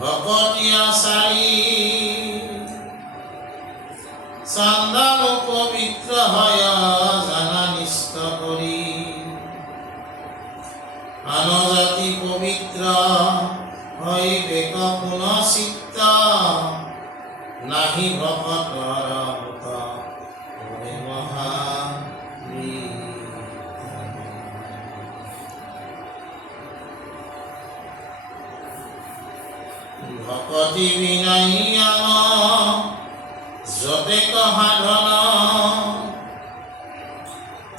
ভকতীয়া চাৰি চান্দাল পবিত্ৰ হয় জানা নিষ্ঠ কৰি আনজাতি পবিত্ৰ হৈ বেক পুন চিত্ত নাহি ভকতৰ ভূত হৈ মহা ভকতি বিনাইয়ান যতে সাধন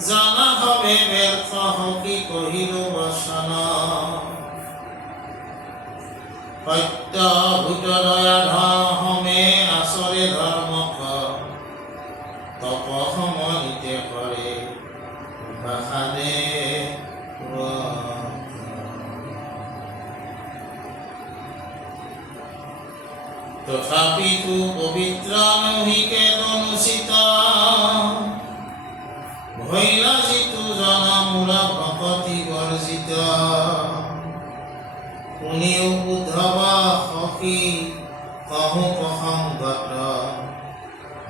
জানা হবে ব্যৰ্থ সখী কহিলো বচন সত্য ভূত দয়া ধৰ্মে আচৰে ধৰ্মক তপ সমহিতে কৰে ভাষাদে তথাপিতো পবিত্ৰ নহিকে অনুচিত ভৈলা যিটো জনমূল ভকতি বৰ্জিত শুনিও উদ্ধৱ সখী কহো প্ৰসংগত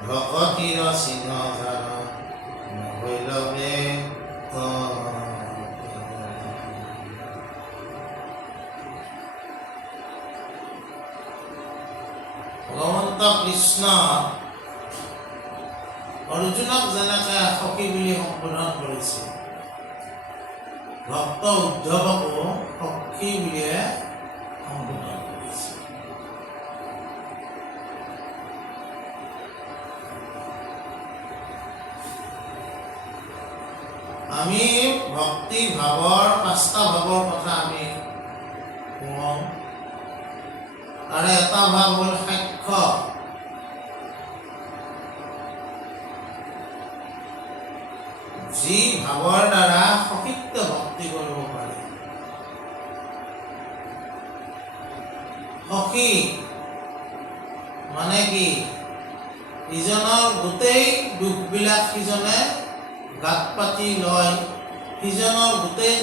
ভকতিৰ চিহ্ন ধাৰ নহৈলবে ভগৱন্ত কৃষ্ণ অৰ্জুনক যেনেকৈ সখী বুলি সম্বোধন কৰিছে ভক্ত উদ্ধৱকো সখী বুলিয়ে সম্বোধন কৰিছে। আমি ভক্তি ভাৱৰ পাঁচটা ভাৱৰ কথা আমি কওঁ। তাৰে এটা ভাৱ হ'ল সাক্ষ্য। যি ভাৱৰ দ্বাৰা সশিষ্ট ভক্তি কৰিব পাৰে। সখী মানে কি? ইজনৰ গোটেই দুখবিলাক সিজনে গাত পাতি লয়, সিজনৰ গোটেই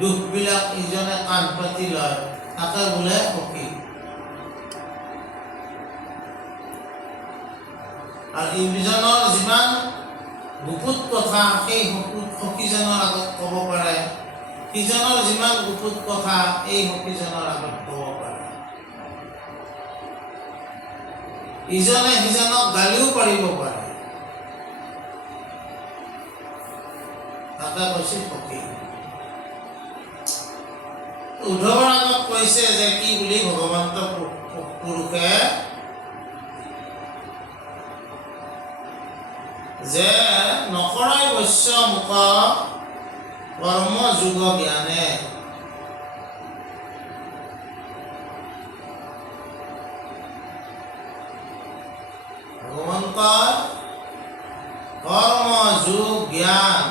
দুখবিলাক ইজনে কাণ পাতি লয়, তাকে বোলে সখী। আৰু ইজনৰ যিমান গুপুত কথা সেই সখীজনৰ আগত ক'ব পাৰে, সিজনৰ যিমান গুপুত কথা এই সখীজনৰ আগত ক'ব পাৰে। ইজনে সিজনক গালিও পাৰিব পাৰে, তাকে কৈছিল সখী। উদ্ধৱৰ আগত কৈছে যে কি বুলি ভগৱন্ত পুৰুষে যে নকৰাই বৈশ্য মুখ কৰ্ম যোগ জ্ঞানে। ভগৱন্তই কৰ্ম যোগ জ্ঞান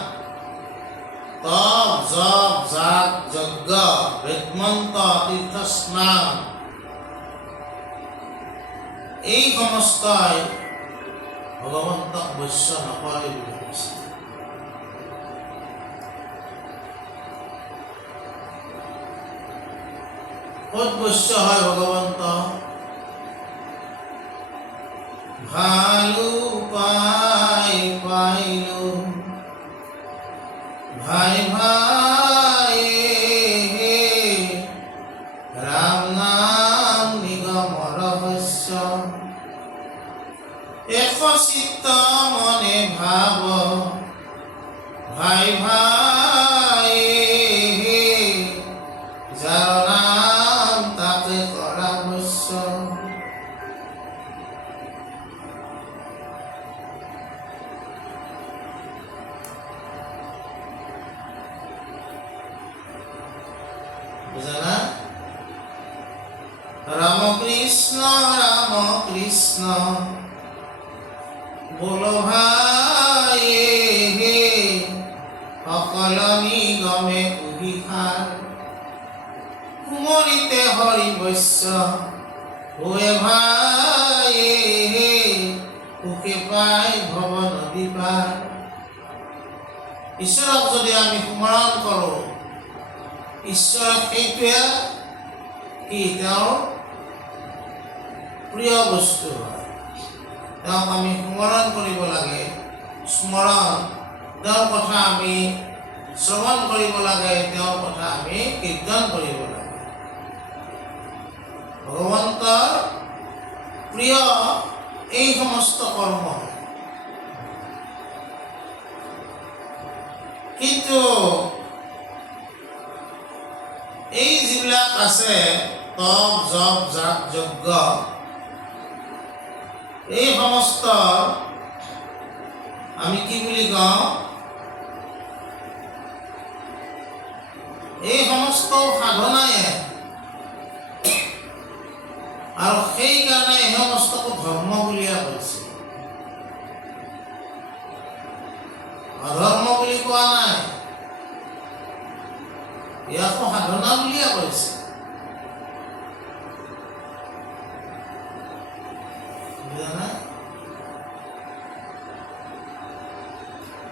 তপ জপ জাগ যজ্ঞ বেদমন্ত্ৰ তীৰ্থ স্নান এই সমস্তই ভগৱন্তক বৈশ্য নকৰে বুলি কৈছে। ক'ত বৈশ্য হয় ভগৱন্ত? ভালো পাই পাইলো ভাই ভাই ৰাম নাম নিগম ৰহস্য এক চিত্ত মনে ভাব ভাই ভাই যাৰ নাম তাকে কৰা বৈশ্য। বুঝা? ৰাম কৃষ্ণ বলো ভাই সকল নিগমে অভিসাৰ কুমৰিতে হৰি বৈশ্য ওয়ে ভাই সুখে পাই ভৱ নদী পাৰ। ঈশ্বৰক যদি আমি স্মৰণ কৰোঁ, ঈশ্বৰ সেইটোৱে কি তেওঁৰ প্ৰিয় বস্তু হয়। তেওঁক আমি স্মৰণ কৰিব লাগে, তেওঁৰ কথা আমি শ্ৰৱণ কৰিব লাগে, তেওঁৰ কথা আমি কীৰ্তন কৰিব লাগে। ভগৱন্তৰ প্ৰিয় এই সমস্ত কৰ্ম। কিন্তু এই যিবিলাক আছে তপ, জপ, জাপ, যজ্ঞ, এই সমস্ত আমি কি বুলি কওঁ, এই সমস্ত সাধনাই, আৰু সেইকাৰণে এই সমস্তকো ধৰ্ম বুলিয়ে কৈছে, অধৰ্ম বুলি কোৱা নাই, ইয়াকো সাধনা বুলিয়ে কৈছে।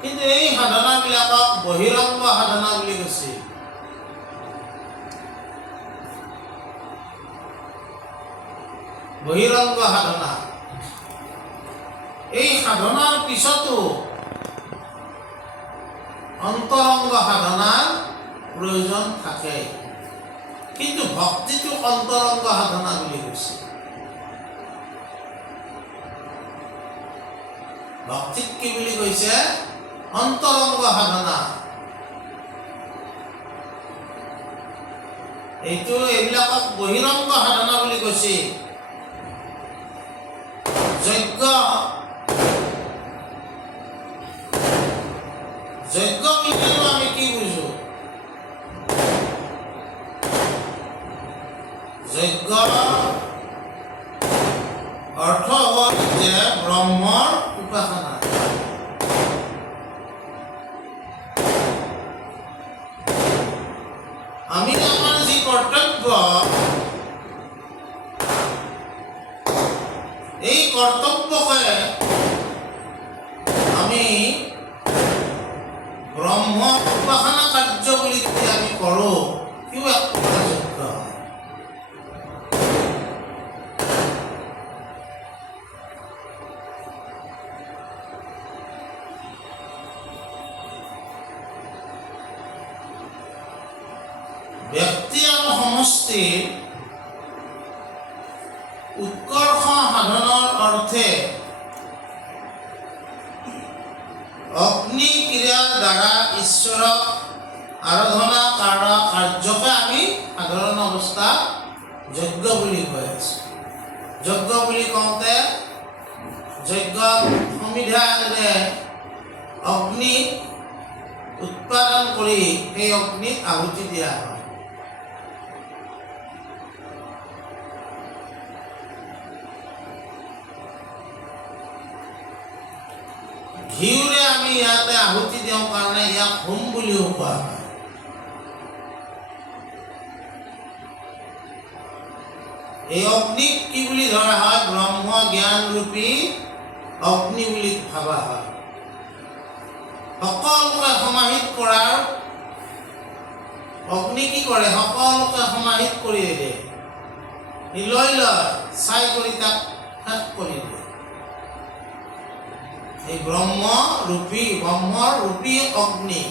কিন্তু এই সাধনাবিলাকক বহিৰংগ সাধনা বুলি কৈছে। বহিৰংগ সাধনা, এই সাধনাৰ পিছতো অন্তৰংগ সাধনাৰ প্ৰয়োজন থাকে। কিন্তু ভক্তিটো অন্তৰংগ সাধনা বুলি কৈছে। ভক্তিক কি বুলি কৈছে? অন্তৰংগ সাধনা। এইবিলাকক বহিৰংগ সাধনা বুলি কৈছে। যজ্ঞ বুলিলেও আমি কি বুজো? যজ্ঞ অৰ্থ হ'ল যে ব্ৰহ্মৰ উপাসনা। আমি আমাৰ যি কৰ্তব্য, এই কৰ্তব্যকে আমি ব্ৰহ্ম উপাসনা কাৰ্য বুলি যদি আমি কৰোঁ, কিয় এক যজ্ঞ হয়। ব্যক্তি আৰু সমষ্টিৰ উৎকৰ্ষ সাধনৰ অৰ্থে অগ্নি ক্ৰিয়াৰ দ্বাৰা ঈশ্বৰক আৰাধনা কৰা কাৰ্যকে আমি সাধাৰণ অৱস্থাত যজ্ঞ বুলি কৈ আছোঁ। যজ্ঞ বুলি কওঁতে যজ্ঞ সমিধানেৰে অগ্নি উৎপাদন কৰি সেই অগ্নিক আহুতি দিয়া হয়। ঘিউৰে আমি ইয়াতে আহুতি দিওঁ কাৰণে ইয়াক হোম বুলিও কোৱা হয়। এই অগ্নিক কি বুলি ধৰা হয়? ব্ৰহ্ম জ্ঞান ৰূপী অগ্নি বুলি ভাবা হয়। সকলোকে সমাহিত কৰাৰ অগ্নি কি কৰে? সকলোকে সমাহিত কৰি দিয়ে। লৈ চাই কৰি তাক শেষ কৰি দিয়ে। এই ব্ৰহ্মৰ ৰূপী অগ্নি।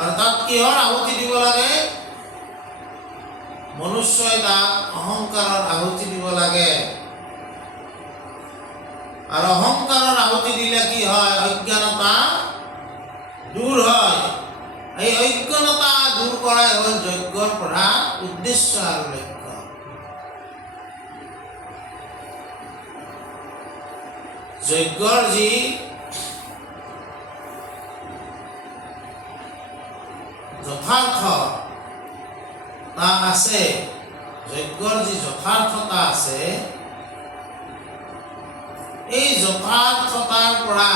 আৰু তাত কিহৰ আহুতি দিব লাগে? মনুষ্যই তাক অহংকাৰৰ আহুতি দিব লাগে। আৰু অহংকাৰৰ আহুতি দিলে কি হয়? অজ্ঞানতা দূৰ হয়। এই অজ্ঞানতা দূৰ কৰাই হ'ল যজ্ঞৰ প্ৰধান উদ্দেশ্য আৰু লক্ষ্য। যজ্ঞৰ যি যথাৰ্থতা আছে, যজ্ঞৰ যি যথাৰ্থতা আছে, এই যথাৰ্থতাৰ পৰা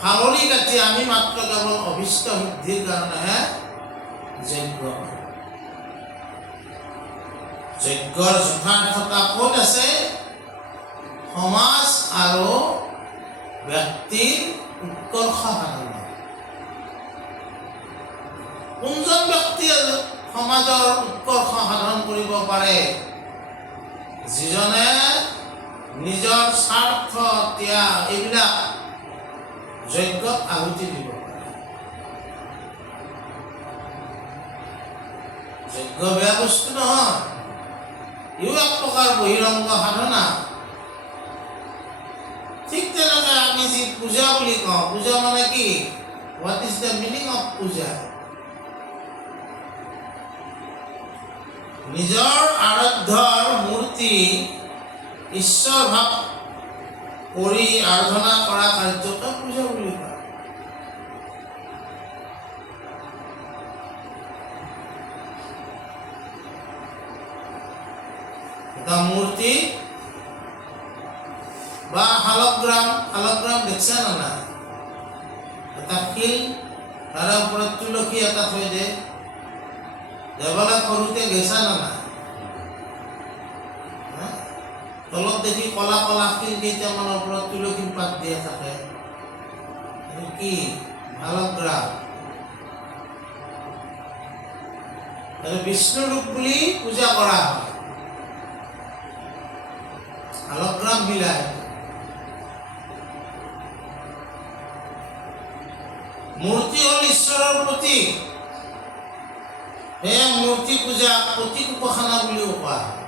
ফালনি কাটি আমি মাত্ৰ কেৱল অভীষ্ট সিদ্ধিৰ কাৰণেহে যজ্ঞ। যজ্ঞৰ যথাৰ্থতা ক'ত আছে? সমাজ আৰু ব্যক্তিৰ উৎকৰ্ষ সাধনা। কোনজন ব্যক্তিয়ে সমাজৰ উৎকৰ্ষ সাধন কৰিব পাৰে, যিজনে নিজৰ স্বাৰ্থ ত্যাগ এইবিলাক যজ্ঞত আহুতি দিব পাৰে। যজ্ঞ বেয়া বস্তু নহয়, ইও এক প্ৰকাৰ বহিৰংগ সাধনা। ঠিক তেনেকৈ আমি যি পূজা বুলি কওঁ, পূজা মানে কি? What is the meaning of পূজা? নিজৰ আৰাধ্যৰ মূৰ্তি ঈশ্বৰ ভাৱ কৰি আৰাধনা কৰা কাৰ্যকে পূজা বুলি কয়। এটা মূৰ্তি বা শালগ্ৰাম দেখছে না না? এটা শিল, তাৰে ওপৰত তুলসী এটা থৈ দিয়ে, দেৱালয় সৰুতে গৈছা না না? তলত দেখি কলা কলা শিল কেইটামানৰ ওপৰত তুলসীৰ পাত দিয়া থাকে, এইটো কি? শালগ্ৰাম। বিষ্ণু ৰূপ বুলি পূজা কৰা হয় শালগ্ৰাম বিলাক। মূৰ্তি হ'ল ঈশ্বৰৰ প্ৰতীক। সেয়া মূৰ্তি পূজা প্ৰতীক উপাসনা বুলিও কোৱা হয়।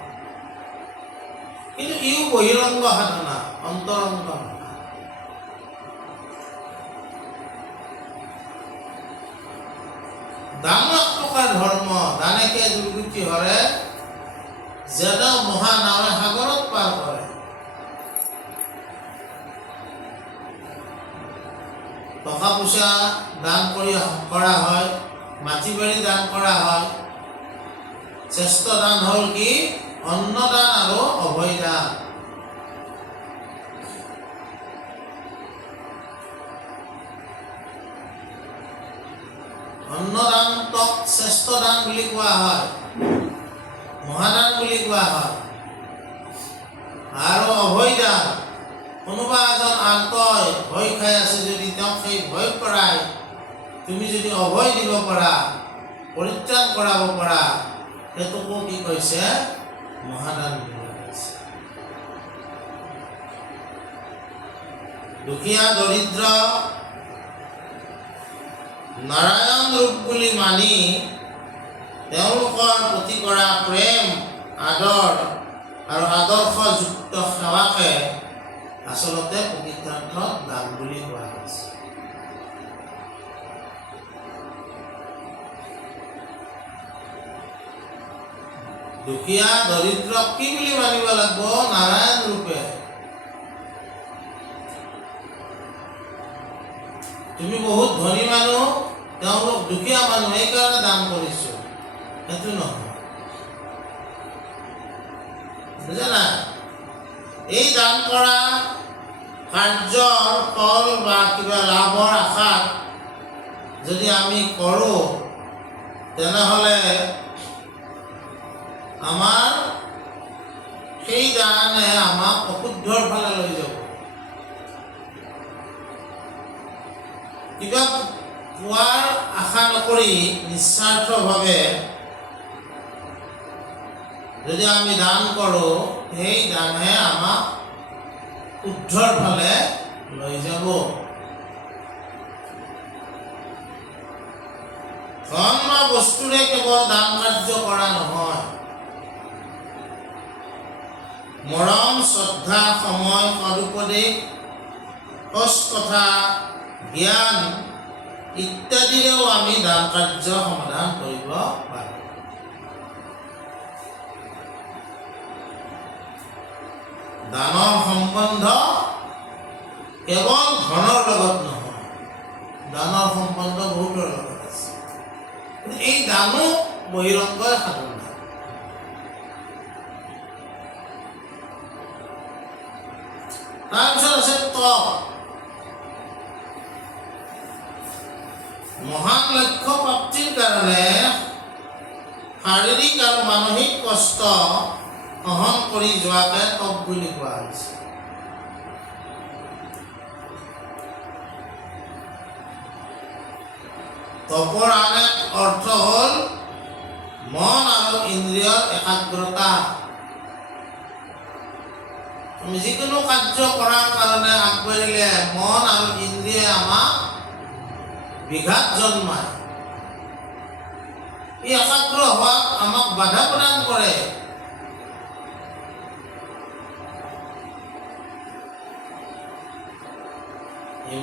কিন্তু ইও বহিৰংগ সাধনা, অন্তৰংগ সাধনা। দান এক প্ৰকাৰ ধৰ্ম। দানেকে দুৰ্গতি হৰে, যেন মহানাৱে সাগৰত পাৰ কৰে। টকা পইচা দান কৰা হয়, মাটি বাৰী দান কৰা হয়। শ্ৰেষ্ঠ দান হ'ল কি? অন্নদান আৰু অভয় দান। অন্নদানক শ্ৰেষ্ঠ দান বুলি কোৱা হয়, মহাদান বুলি কোৱা হয়। আৰু অভয় দান, কোনোবা এজন আন্তই ভয় খাই আছে যদি তেওঁক সেই ভয় পৰাই তুমি যদি অভয় দিব পাৰা, পৰিত্ৰাণ কৰাব পাৰা, সেইটোকো কি কৈছে? মহাদান বুলি কৈছে। দুখীয়া দৰিদ্ৰ নাৰায়ণ ৰূপ বুলি মানি তেওঁলোকৰ প্ৰতি কৰা প্ৰেম, আদৰ আৰু আদৰ্শযুক্ত সেৱাকে আচলতে প্ৰকৃতাৰ্থত দান বুলি কোৱা হৈছে। দুখীয়া দৰিদ্ৰক কি বুলি মানিব লাগিব? নাৰায়ণ ৰূপে। তুমি বহুত ধনী মানুহ, তেওঁলোক দুখীয়া মানুহ, সেইকাৰণে দান কৰিছো, সেইটো নহয়। বুজা নাই? এই দান কৰা কাৰ্যৰ ফল বা কিবা লাভৰ আশাত যদি আমি কৰোঁ, তেনেহ'লে আমাৰ সেই দানে আমাক অশুদ্ধৰ ফালে লৈ যাব। কিবা পোৱাৰ আশা নকৰি নিস্বাৰ্থভাৱে যদি আমি দান কৰোঁ, সেই দানে আমাক শুদ্ধৰ ফালে লৈ যাব। ধন বা বস্তুৰে কেৱল দান কাৰ্য কৰা নহয়, মৰম, শ্ৰদ্ধা, সময়, সদুপদেশ, সচ কথা, জ্ঞান ইত্যাদিৰেও আমি দান কাৰ্য সমাধান কৰিব পাৰোঁ। দানৰ সম্বন্ধ কেৱল ধনৰ লগত নহয়, দানৰ সম্বন্ধ বহুতৰ লগত আছে। এই দানো বহিৰংগই সাধনা। তাৰপিছত আছে তপ। মহান লক্ষ্য প্ৰাপ্তিৰ কাৰণে শাৰীৰিক আৰু মানসিক কষ্ট সহন কৰি যোৱাকে তপ বুলি কোৱা হৈছে। তপৰ আন এক অৰ্থ হ'ল ইন্দ্ৰিয়ৰ একাগ্ৰতা। আমি যিকোনো কাৰ্য কৰাৰ কাৰণে আগবাঢ়িলে মন আৰু ইন্দ্ৰিয়ে আমাক বিঘাত জন্মায়। ই একাগ্ৰ হোৱাত আমাক বাধা প্ৰদান কৰে।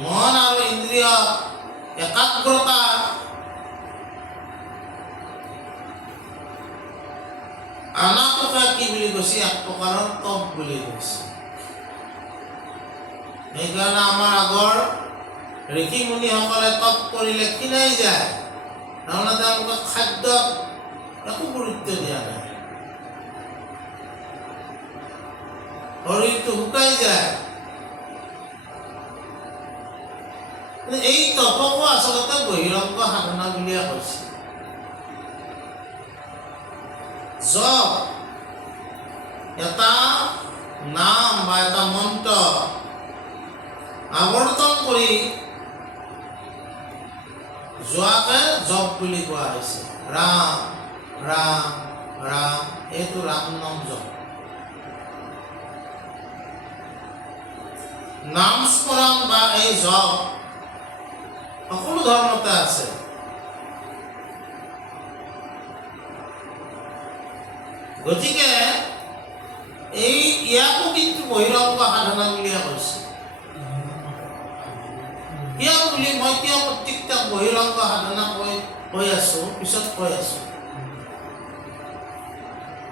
মন আৰু ইন্দ্ৰিয় একাগ্ৰতা আনাটোকে কি বুলি কৈছে? এক প্ৰকাৰৰ তপ বুলি কৈছে। সেইকাৰণে আমাৰ আগৰ ঋষি মুনিসকলে তপ কৰিলে ক্ষীণাই যায়, তাৰমানে তেওঁলোকে খাদ্যত একো গুৰুত্ব দিয়া নাই, শৰীৰটো শুকাই যায়। এই তপকো আচলতে বহিৰংগ সাধনা বুলিয়ে কৈছে। জপ, এটা নাম বা এটা মন্ত্ৰ আৱৰ্তন কৰি যোৱাকে জপ বুলি কোৱা হৈছে। ৰাম ৰাম ৰাম, এইটো ৰাম নাম জপ। নাম স্মৰণ বা এই জপ সকলো ধৰ্মতে আছে। গতিকে ইয়াকো কিন্তু বহিৰংগ সাধনা বুলিয়ে কৈছে। কিয় বুলি মই কিয় প্ৰত্যেকটা বহিৰংগ সাধনা কৈ আছো, পিছত কৈ আছো।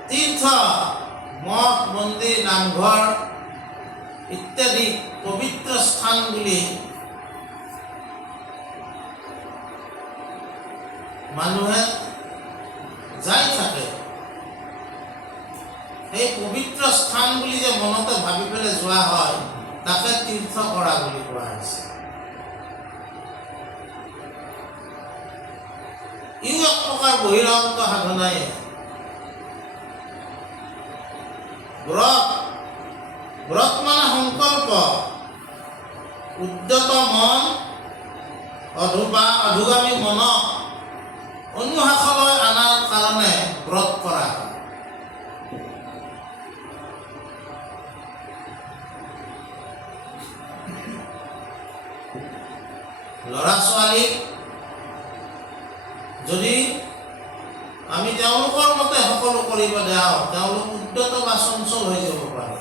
তীৰ্থ, মঠ মন্দিৰ, নামঘৰ ইত্যাদি পবিত্ৰ স্থান বুলি মানুহে যাই থাকে। এই পবিত্ৰ স্থান বুলি যে মনতে ভাবি পেলাই যোৱা হয়, তাকে তীৰ্থ কৰা বুলি কোৱা হৈছে। ইও এক প্ৰকাৰ বহিৰংগ সাধনাই। ব্ৰত মানে সংকল্প, উদ্যত মন বা অধুগামী মনক অনুশাসনলৈ অনাৰ কাৰণে ব্ৰত কৰা হয়। ল'ৰা ছোৱালীক যদি আমি তেওঁলোকৰ মতে সকলো কৰিব দিওঁ, তেওঁলোক উদ্যত বা চঞ্চল হৈ যাব পাৰে।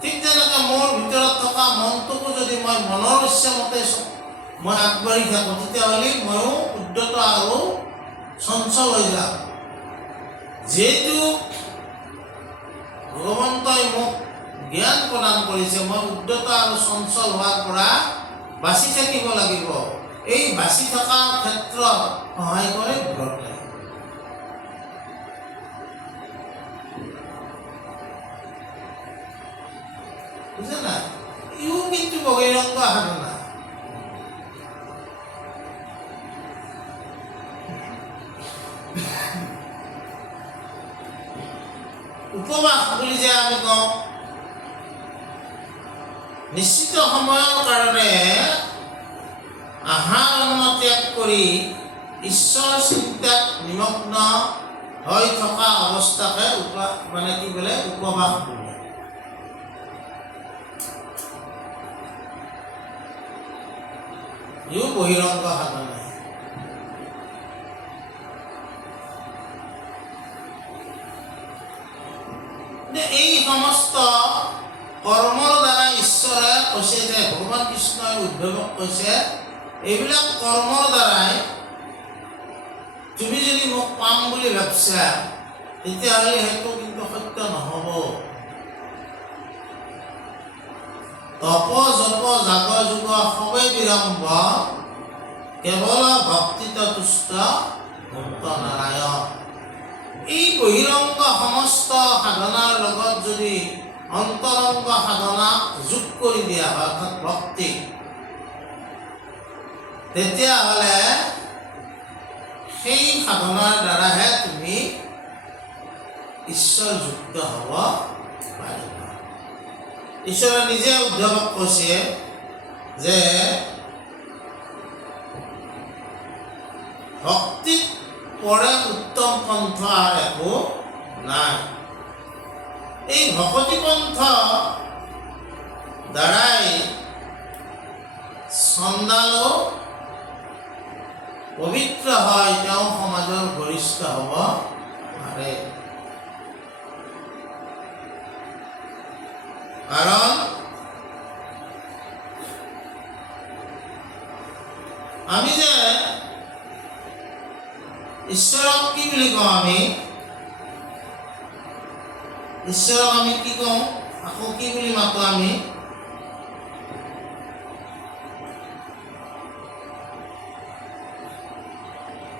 ঠিক তেনেকৈ মোৰ ভিতৰত থকা মনটোকো যদি মই মনৰ ইচ্ছামতে মই আগবাঢ়ি থাকোঁ, তেতিয়াহ'লে ময়ো উদ্যত আৰু চঞ্চল হৈ যাম। যিহেতু ভগৱন্তই মোক জ্ঞান প্ৰদান কৰিছে, মই উদ্যত আৰু চঞ্চল হোৱাৰ পৰা বাচি থাকিব লাগিব। এই বাচি থকাৰ ক্ষেত্ৰত সহায় কৰে ব্ৰতে। বুজা নাই? ইও কিন্তু বহিৰংগ সাধনা। উপবাস বুলি যে আমি কওঁ, নিশ্চিত সময়ৰ কাৰণে আহাৰ অন্ন ত্যাগ কৰি ঈশ্বৰ চিন্তাত নিমগ্ন হৈ থকা অৱস্থাকে মানে কি বোলে? উপবাস বোলে। ইও বহিৰংগ সাধনা। এই সমস্ত কৰ্মৰ দ্বাৰা ঈশ্বৰে কৈছে যে, ভগৱান কৃষ্ণই উদ্ধৱক কৈছে, এইবিলাক কৰ্মৰ দ্বাৰাই তুমি যদি মোক পাম বুলি ভাবছা, তেতিয়াহ'লে সেইটো কিন্তু সত্য নহ'ব। তপ জপ জাগ যুগ সবে বিৰম্ভ, কেৱল ভক্তিত তুষ্ট মুক্ত নাৰায়ণ। এই বহিৰংগ সমস্ত সাধনাৰ লগত যদি অন্তৰংগ সাধনা যোগ কৰি দিয়া হয়, অৰ্থাৎ ভক্তি, তেতিয়াহ'লে সেই সাধনাৰ দ্বাৰাহে তুমি ঈশ্বৰযুক্ত হ'ব পাৰিবা। ঈশ্বৰে নিজে উদ্ধৱক কৈছে যে ভক্তিত পৰে উত্তম পন্থ আৰ একো নাই। এই ভকতি পন্থ দ্বাৰাই চন্দালো পবিত্ৰ হয়, তেওঁ সমাজৰ গৰিষ্ঠ হ'ব পাৰে। কাৰণ আমি যে ঈশ্বৰক কি বুলি কওঁ? আমি ঈশ্বৰক আমি কি কওঁ? আকৌ কি বুলি মাতো? আমি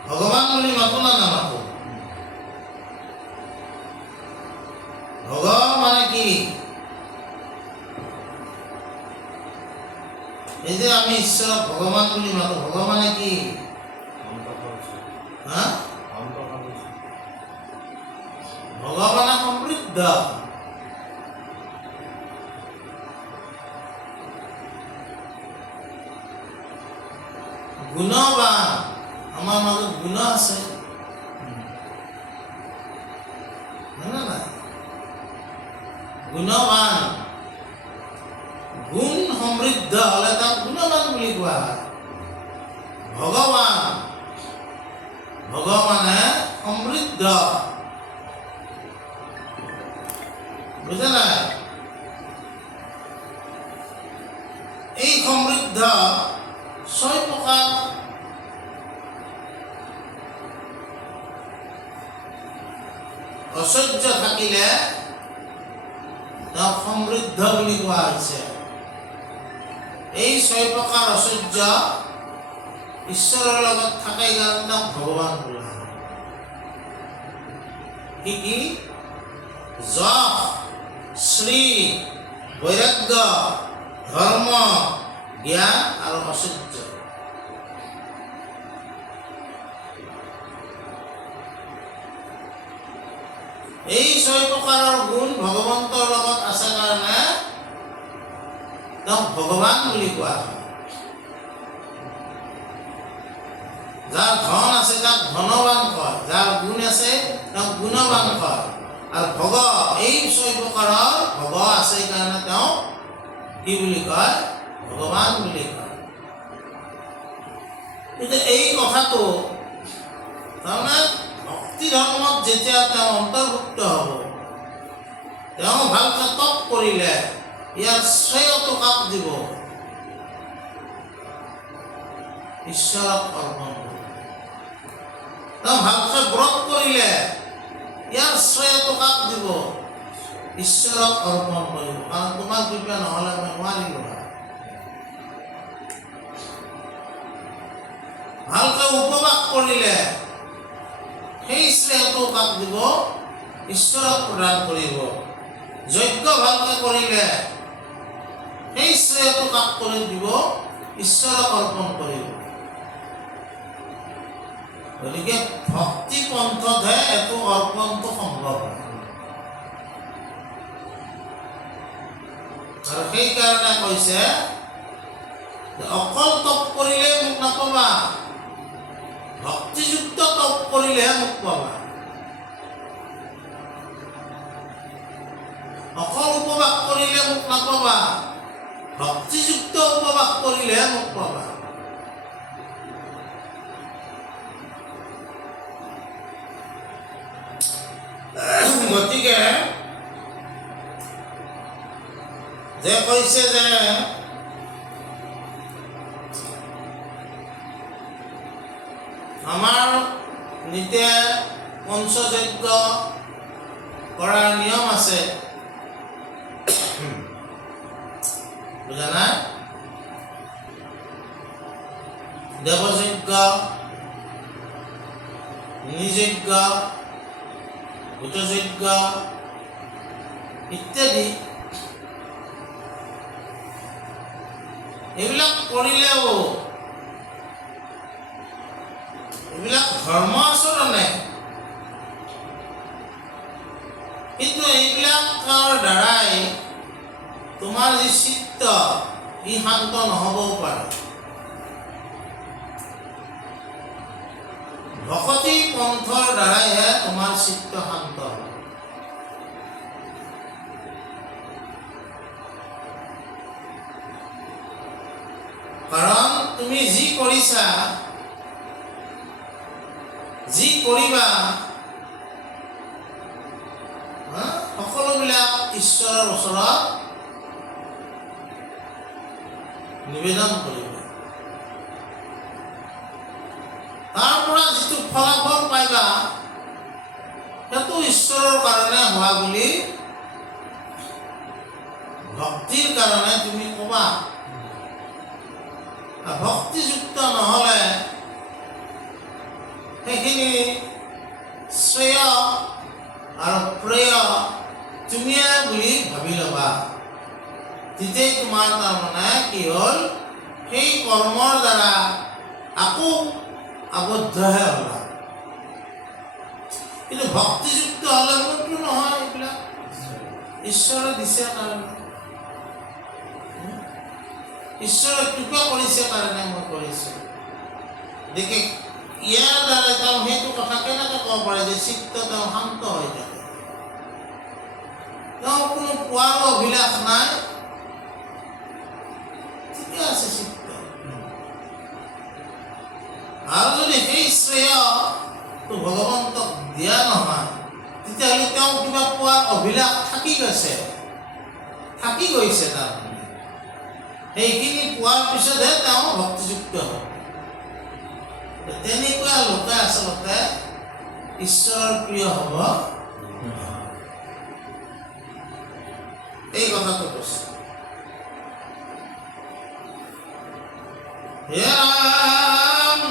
ভগৱান বুলি মাতো না নামাতো? ভগ মানে কি? এই যে আমি ঈশ্বৰক ভগৱান বুলি মাতো, ভগ মানে কি? ভগৱানে সমৃদ্ধ। গুণবান, আমাৰ মাজত গুণ আছে, নাই? গুণবান, গুণ সমৃদ্ধ হলে তাক গুণবান বুলি কোৱা হয়। ভগৱান, ভগৱানে সমৃদ্ধ, বুঝে নাই? এই সমৃদ্ধ 6 প্ৰকাৰ ঐশ্বৰ্য থাকিলে তেওঁক সমৃদ্ধ বুলি কোৱা হৈছে। এই 6 প্ৰকাৰ ঐশ্বৰ্য ঈশ্বৰৰ লগত থাকে কাৰণে তেওঁক ভগৱান বোলা হয়। কি কি? যশ, শ্ৰী, বৈৰাগ্য, ধৰ্ম, জ্ঞান আৰু ঐশ্বৰ্য। এই 6 প্ৰকাৰৰ গুণ ভগৱন্তৰ লগত আছে কাৰণে তেওঁক ভগৱান বুলি কোৱা হয়। যাৰ ধন আছে তাক ধনৱান কয়, যাৰ গুণ আছে তেওঁক গুণৱান কয়। আৰু ভগ, এই 6 প্ৰকাৰৰ ভগ আছে কাৰণে তেওঁ কি বুলি কয়? ভগৱান বুলি কয়। কিন্তু এই কথাটো তাৰমানে ভক্তি ধৰ্মত যেতিয়া তেওঁ অন্তৰ্ভুক্ত হ'ব, তেওঁ ভালকৈ তপ কৰিলে ইয়াৰ শ্ৰেয়টো কাক দিব? ঈশ্বৰক অৰ্পণ কৰিব। তেওঁ ভালকৈ ব্ৰত কৰিলে ইয়াৰ শ্ৰেয়টো কাক দিব? ঈশ্বৰক অৰ্পণ কৰিব। কাৰণ তোমাৰ কৃপা নহ'লে মই নোৱাৰিলোঁ। ভালকৈ উপবাস কৰিলে সেই শ্ৰেয়টো কাক দিব? ঈশ্বৰক প্ৰদান কৰিব। যজ্ঞ ভালকৈ কৰিলে সেই শ্ৰেয়টো কাক কৰি দিব? ঈশ্বৰক অৰ্পণ কৰিব। গতিকে ভক্তি পন্থতহে এইটো অৰ্পণটো সম্ভৱ হয়। আৰু সেইকাৰণে কৈছে অকল তপ কৰিলে মোক নাপাবা, ভক্তিযুক্ত তপ কৰিলেহে মোক পাবা। অকল উপবাস কৰিলে মোক নাপাবা, ভক্তিযুক্ত উপবাস কৰিলেহে মোক পাবা। গতিকে যে কৈছে যে আমাৰ নিতে পঞ্চযজ্ঞ কৰাৰ নিয়ম আছে, বুজা নাই? দেৱযজ্ঞ, নিযজ্ঞ, ভূতযজ্ঞ ইত্যাদি। এইবিলাক কৰিলেও এইবিলাক ধৰ্ম আচৰণে, কিন্তু এইবিলাকৰ দ্বাৰাই তোমাৰ যি চিত্ত ই শান্ত নহ'বও পাৰে। ভকতি পন্থৰ দ্বাৰাইহে তোমাৰ চিত্ত শান্ত হ'ব। কাৰণ তুমি যি কৰিছা, যি কৰিবা, সকলোবিলাক ঈশ্বৰৰ ওচৰত নিবেদন কৰিবা। তাৰ পৰা যিটো ফলাফল পাইবা সেইটো ঈশ্বৰৰ কাৰণে হোৱা বুলি ভক্তিৰ কাৰণে তুমি ক'বা। ভক্তিযুক্ত নহ'লে সেইখিনি শ্ৰেয় আৰু প্ৰেয় তুমিয়ে বুলি ভাবি ল'বা। তেতিয়াই তোমাৰ তাৰমানে কি হ'ল, সেই কৰ্মৰ দ্বাৰা আকৌ আবদ্ধহে হ'লা। কিন্তু ভক্তিযুক্ত হ'লে মোৰতো নহয়, এইবিলাক ঈশ্বৰে দিছে কাৰণে, ঈশ্বৰে কৃপা কৰিছে কাৰণে মই কৰিছোঁ। গতিকে ইয়াৰ দ্বাৰা তেওঁ সেইটো কথা কেনেকৈ ক'ব পাৰে যে চিত্ত তেওঁ শান্ত হৈ থাকে? তেওঁ কোনো পোৱাৰো অভিলাষ নাই, ঠিকে আছে চিত্ত। আৰু যদি সেই শ্ৰেয়টো ভগৱন্তক দিয়া নহয়, তেতিয়াহ'লে তেওঁ কিবা পোৱাৰ অভিলাষ থাকি গৈছে তাৰমানে। সেইখিনি পোৱাৰ পিছতহে তেওঁ ভক্তিযুক্ত হ'ব। তেনেকুৱা লোকে আচলতে ঈশ্বৰৰ প্ৰিয় হ'ব। এই কথাটো কৈছে।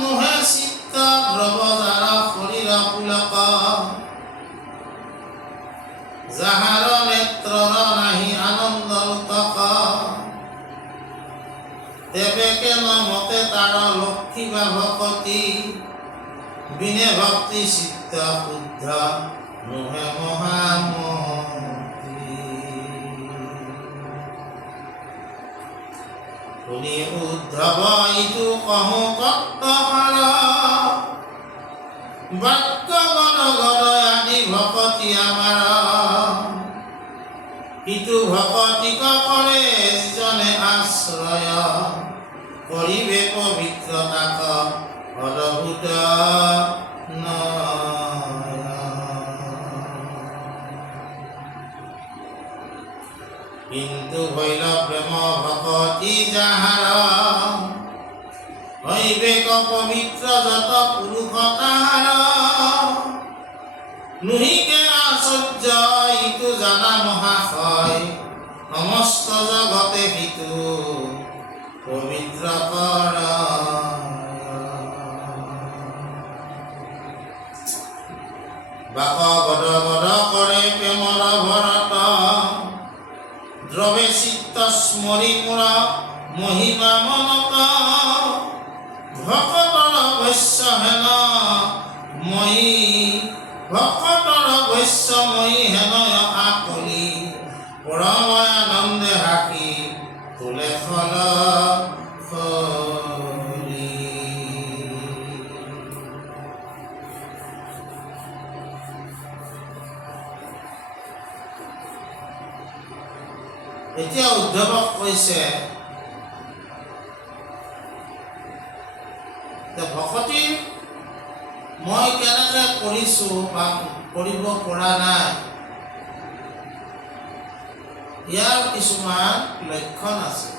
মোহে চিত্ত দ্ৰৱ যাৰ শৰীৰ পুলক, যাহাৰ নেত্ৰৰ নাহি আনন্দ লোতক, দেৱেকে নমতে তাৰ লক্ষী বা ভকতি, বিনে ভক্তি চিত্ত শুদ্ধ নোহে মহামতি। শুনি উদ্ধৱ ইটো কহো কৰ্তহাৰ, বাক্য গণ গণ আদি ভকতি আমাৰ, ইটো ভকতিক কৰে যিজনে আশ্ৰয়, কৰিবে পবিত্ৰ তাক অদ্ভুত নয়। কিন্তু হইল প্ৰেম ভকতি যাহাৰ, হৈবেক পবিত্ৰ যত পুৰুষ তাহাৰ, নুহিকে আশ্চৰ্য ইটো জানা মহাশয়, সমস্ত জগতে সিটো পবিত্ৰ কৰ। বাক গদ গদ কৰে প্ৰেমৰ ভৰত, দ্ৰৱে চিত্ত স্মৰি মোৰ মহিমা মনত, ভকতৰ বৈশ্য হেন মই, ভকতৰ বৈশ্য মই হেন আকলি, পৰময় আনন্দে হাকি তোলে ফল ফলি। এতিয়া উদ্ধৱক কৈছে যে ভকতি মই কেনেকৈ কৰিছোঁ বা কৰিব পৰা নাই, ইয়াৰ কিছুমান লক্ষণ আছে।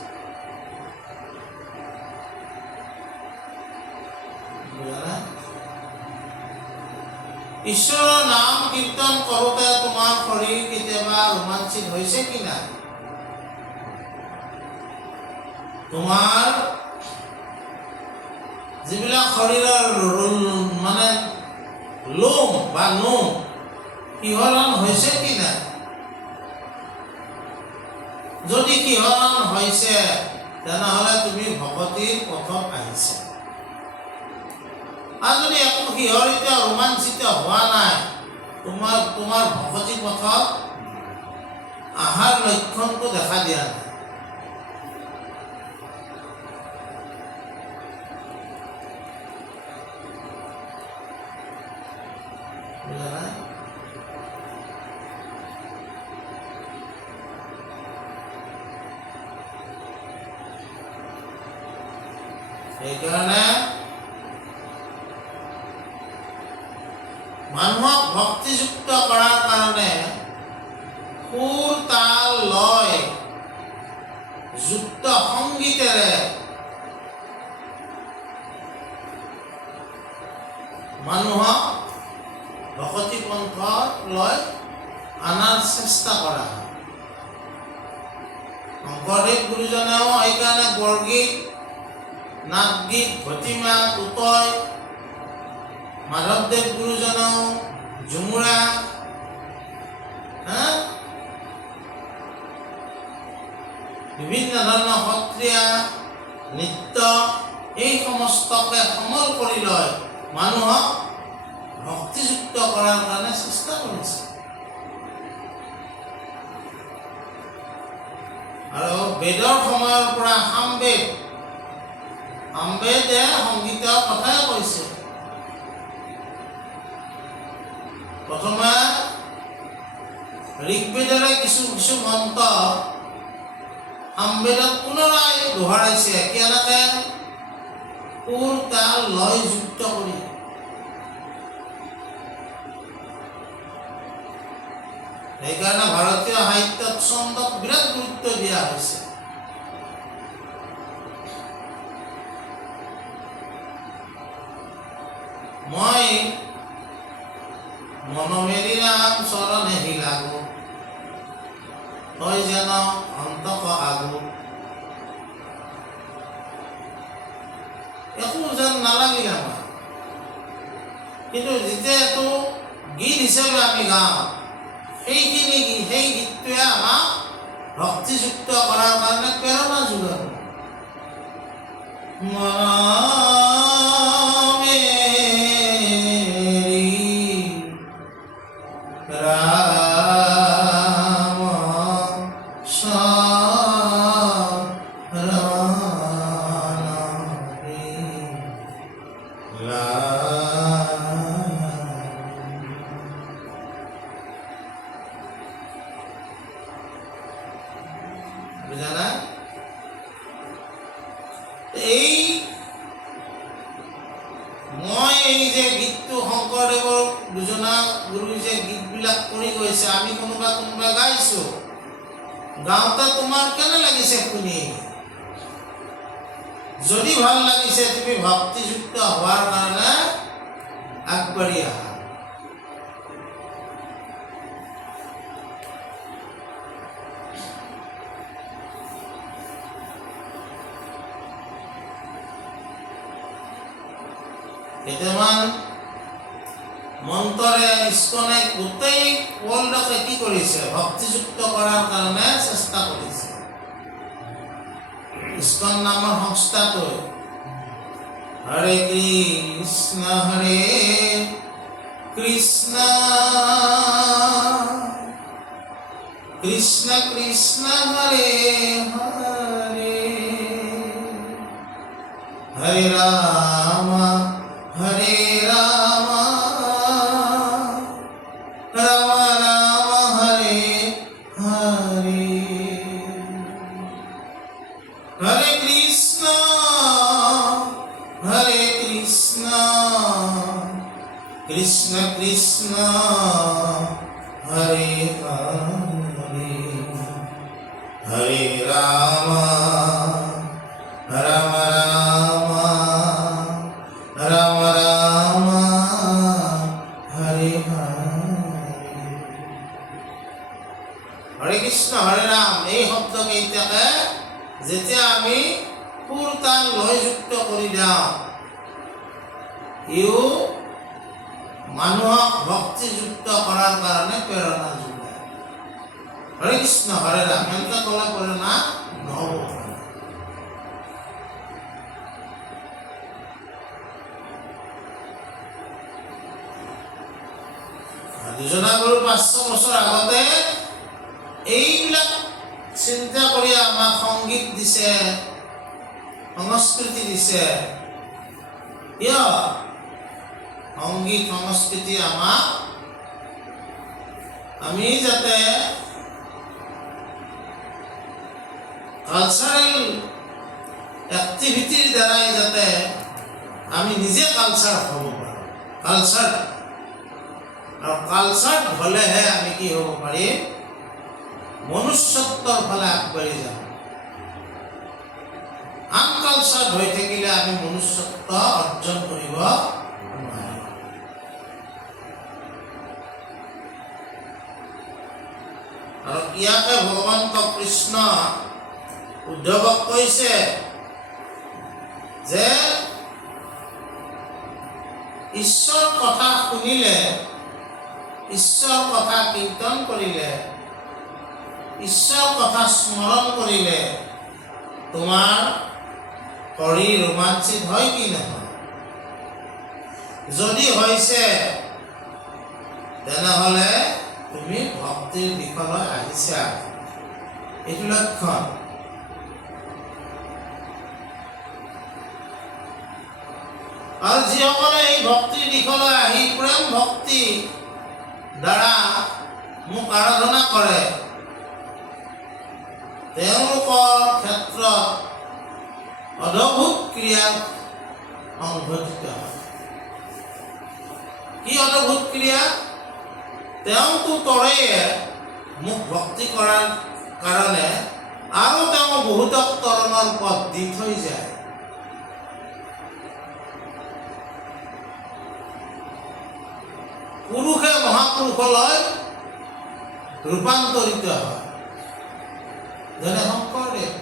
ঈশ্বৰৰ নাম কীৰ্তন কৰোঁতে তোমাৰ শৰীৰ কেতিয়াবা ৰোমাঞ্চিত হৈছে কি নাই? তোমাৰ যিবিলাক শৰীৰৰ মানে লোম বা নোম শিহৰণ হৈছে কি নাই? যদি শিহৰণ হৈছে তেনেহ'লে তুমি ভকতিৰ পথত আহিছা। আৰু যদি একো শিহৰিত ৰোমাঞ্চিত হোৱা নাই, তোমাৰ ভকতি পথত আহাৰ লক্ষণটো দেখা দিয়া নাই। বুজা নাই? সেইকাৰণে মানুহক ভক্তিযুক্ত কৰাৰ কাৰণে সুৰ তাল লয় যুক্ত সংগীতেৰে মানুহক ভকতি পন্থলৈ আনাৰ চেষ্টা কৰা হয়। শংকৰদেৱ গুৰুজনেও সেইকাৰণে বৰগীত, নাটগীত, ভটিমা, টুটয়, মাধৱদেৱ গুৰুজনেও ঝুমুৰা, বিভিন্ন ধৰণৰ সত্ৰীয়া নৃত্য এই সমস্তকে সমল কৰি লয় মানুহক ভক্তিযুক্ত কৰাৰ কাৰণে চেষ্টা কৰিছে। আৰু বেদৰ সময়ৰ পৰা সামবেদে সংগীতৰ কথাই কৈছে। প্ৰথমে ঋগ্বেদৰে কিছু মন্ত্ৰ সামবেদত পুনৰাই দোহাৰাইছে, কেনেকে সুৰ তাল লয় যুক্ত কৰি। সেইকাৰণে ভাৰতীয় সাহিত্যত ছন্দক বিৰাট গুৰুত্ব দিয়া হৈছে। মই মনমেৰি নাম চৰণেহি লাগো, তই যেন অন্তক আগো। একো যেন নালাগিল আমাৰ, কিন্তু যেতিয়া এইটো গীত হিচাপে আমি গাওঁ, সেই গীতটোৱে আমাক ভক্তিযুক্ত কৰাৰ কাৰণে প্ৰেৰণা যোগাব। বুজা নাই? মই এই যে গীতটো শংকৰদেৱৰ গুৰুই যে গীতবিলাক কৰি গৈছে, আমি কোনোবা গাইছো, গাওঁতে তোমাৰ কেনে লাগিছে শুনি? যদি ভাল লাগিছে, তুমি ভক্তিযুক্ত হোৱাৰ কাৰণে আগবাঢ়ি আহা। কেইটামান মন্ত্ৰৰে ইস্কনে গোটেই ৱৰ্ল্ডকে কি কৰিছে? ভক্তিযুক্ত কৰাৰ কাৰণে চেষ্টা কৰিছে। ইস্কন নামৰ সংস্থাটোৱে হৰে কৃষ্ণ কৃষ্ণ কৃষ্ণ কৃষ্ণ হৰে হৰে হৰে রাম হরে রাম রাম রাম হরে হরে হরে কৃষ্ণ কৃষ্ণ কৃষ্ণ হরে হরে হরে রাম রাম রাম রাম রাম হরে হরে। হরে কৃষ্ণ হরে রাম এই শব্দকেইটাকে যেতিয়া আমি সুৰ তাল লয় যুক্ত কৰি যাওঁ, ইও মানুহক ভক্তিযুক্ত কৰাৰ কাৰণে প্ৰেৰণা যোগায়। হৰে কৃষ্ণ হৰে ৰাম এনেকৈ ক'লে প্ৰেৰণা নহ'ব। দুজনা গুৰু 500 বছৰ আগতে এইবিলাক চিন্তা কৰি আমাক সংগীত দিছে, সংস্কৃতি দিছে। কিয়? সংগীত সংস্কৃতি আমাক আমি যাতে কালচাৰেল এক্টিভিটিৰ দ্বাৰাই যাতে আমি নিজে কালচাৰ হ'ব পাৰোঁ। কালচাৰ আৰু কালচাৰ হ'লেহে আমি কি হ'ব পাৰিম, মনুষ্যত্বৰ ফালে আগবাঢ়ি যাম। আনকালচাৰ হৈ থাকিলে আমি মনুষ্যত্ব অৰ্জন কৰিব নোৱাৰিম। আৰু ইয়াকে ভগৱন্ত কৃষ্ণ উদ্ধৱক কৈছে যে ঈশ্বৰ কথা শুনিলে, ঈশ্বৰ কথা কীৰ্তন কৰিলে, ঈশ্বৰ কথা স্মৰণ কৰিলে তোমাৰ শৰীৰ ৰোমাঞ্চিত হয় কি নহয়? যদি হৈছে তেনেহ'লে তুমি ভক্তিৰ দিশলৈ আহিছা, এইটো লক্ষণ। আৰু যিসকলে এই ভক্তিৰ দিশলৈ আহি প্ৰেম ভক্তি দ্বাৰা মোক আৰাধনা কৰে, তেওঁলোকৰ ক্ষেত্ৰত অদ্ভুত ক্ৰিয়া সংঘটিত হয়। কি অদ্ভুত ক্ৰিয়া? তেওঁতো তৰেয়ে মোক ভক্তি কৰাৰ কাৰণে আৰু তেওঁ বহুতক তৰণৰ পথ দি থৈ যায়। পুৰুষে মহাপুৰুষলৈ ৰূপান্তৰিত হয়, যেনে শংকৰদেৱ,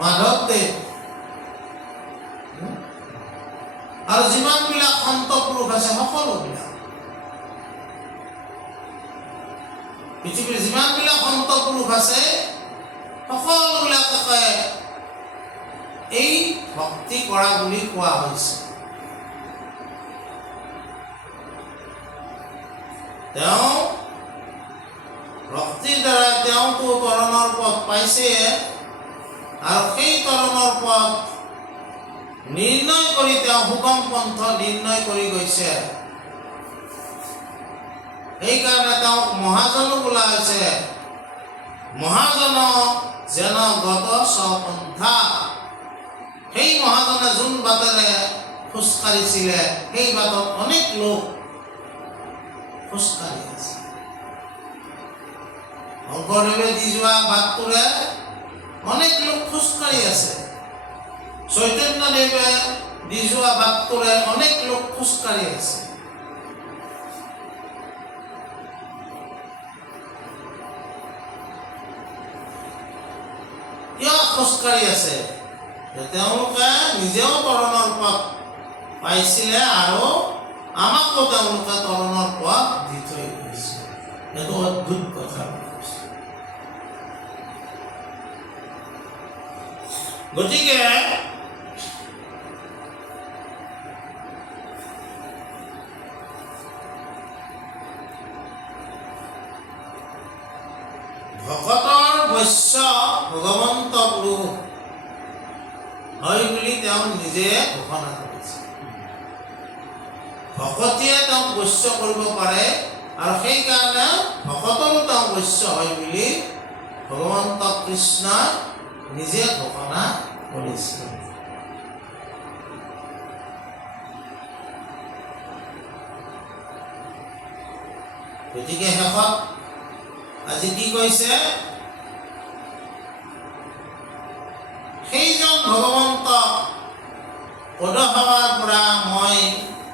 মাধৱদেৱ আৰু যিমানবিলাক সন্ত পুৰুষ আছে সকলোবিলাক, পৃথিৱীৰ যিমানবিলাক সন্ত পুৰুষ আছে সকলোবিলাকে এই ভক্তি কৰা বুলি কোৱা হৈছে। তেওঁ ভক্তিৰ দ্বাৰা তেওঁতো তৰণৰ পথ পাইছে আৰু সেই তৰণৰ পথ নিৰ্ণয় কৰি তেওঁ সুগম পন্থ নিৰ্ণয় কৰি গৈছে। সেইকাৰণে তেওঁক মহাজনো বোলা হৈছে। মহাজন যেন গত স্বপন্থা, সেই মহাজনে যোন বাটেৰে খোজকাঢ়িছিলে সেই বাটত অনেক লোক খোজকাঢ়ি আছে। শংকৰদেৱে দি যোৱা বাটটোৰে অনেক লোক খোজকাঢ়ি আছে। চৈতন্যদেৱে দি যোৱা বাটটোৰে অনেক লোক খোজকাঢ়ি আছে। কিয় খোজকাঢ়ি আছে? তেওঁলোকে নিজেও তৰণৰ পথ পাইছিলে আৰু আমাকো তেওঁলোকে তৰণৰ পথ দি থৈ গৈছে। এইটো অদ্ভুত কথা। গতিকে ভকতৰ বৈশ্য ভগৱন্ত পুৰুষ হয় বুলি তেওঁ নিজে ঘোষণা কৰিছে। ভকতিয়ে তেওঁক বৈশ্য কৰিব পাৰে আৰু সেইকাৰণে ভকতৰো তেওঁ বৈশ্য হয় বুলি ভগৱন্ত কৃষ্ণই নিজে ঘোষণা কৰিছে। গতিকে শেষত আজি কি কৈছে? সেইজন ভগৱন্ত পদসেৱাৰ পৰা মই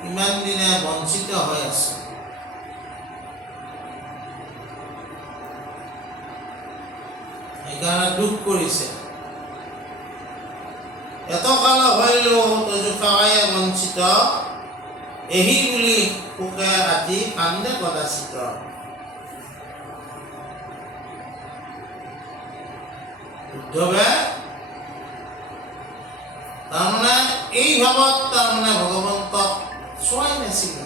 ইমান দিনে বঞ্চিত হৈ আছো। সেইকাৰণে দুখ কৰিছে। এতকাল হইল তজুখায়ে বঞ্চিত, এহি বুলি পোকে আজি কান্দে কদাচিত। উদ্ধৱে তাৰমানে এই ভাৱত তাৰমানে ভগৱন্তক চোৱাই নাছিল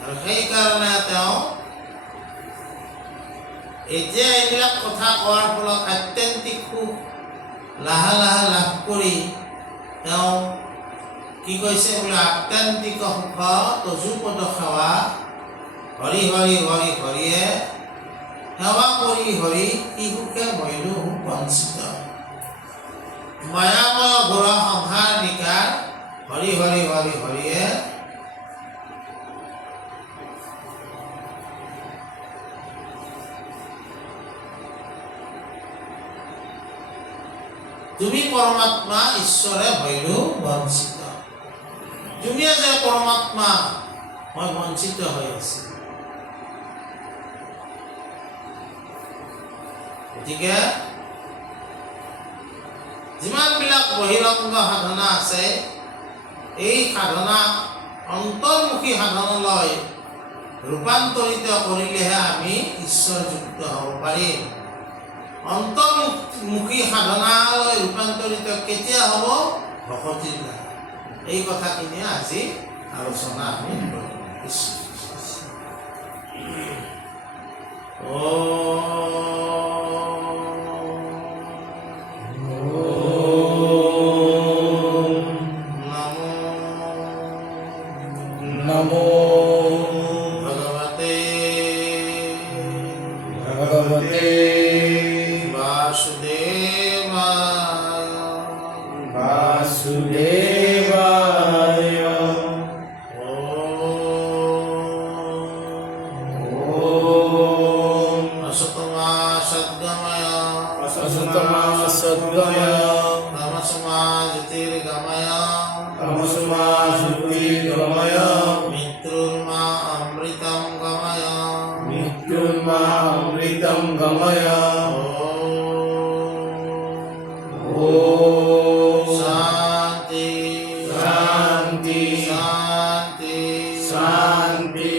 আৰু সেইকাৰণে তেওঁ এতিয়া এইবিলাক কথা কোৱাৰ ফলত আত্যন্তিক সুখ লাহে লাহে লাভ কৰি তেওঁ কি কৈছে বোলে আত্যান্তিক সুখ তজুপদ সেৱা হৰি হৰি হৰি হৰিয়ে সেৱা কৰি হৰি কি সুখে মইলো বঞ্চিত মায়াময় ঘোৰ সংসাৰ নিকাৰ হৰি হৰি হৰি হৰিয়ে তুমি পৰমাত্মা ঈশ্বৰে হইল বঞ্চিত তুমি যে পৰমাত্মা মই বঞ্চিত হয়ে আছি গতিকে যিমানবিলাক বহিৰংগ সাধনা আছে এই সাধনা অন্তৰ্মুখী সাধনালৈ ৰূপান্তৰিত কৰিলেহে আমি ঈশ্বৰযুক্ত হ'ব পাৰিম অন্তৰ্মুখী সাধনালৈ ৰূপান্তৰিত কেতিয়া হ'ব ভকতিৰ দ্বাৰা এই কথাখিনি আজি আলোচনা আমি नमो भगवते भगवते वासुदेवाय वासुदेवाय ओम असतमा सद्गमय असतमा सद्गमय तमसमा ज्योतिर्गमय तमसमा ज्योतिर्गमय मृत्युर्मा अमृतं गमय मृत्युर्मा अमृतं गमय ओम शांति शांति शांति शांति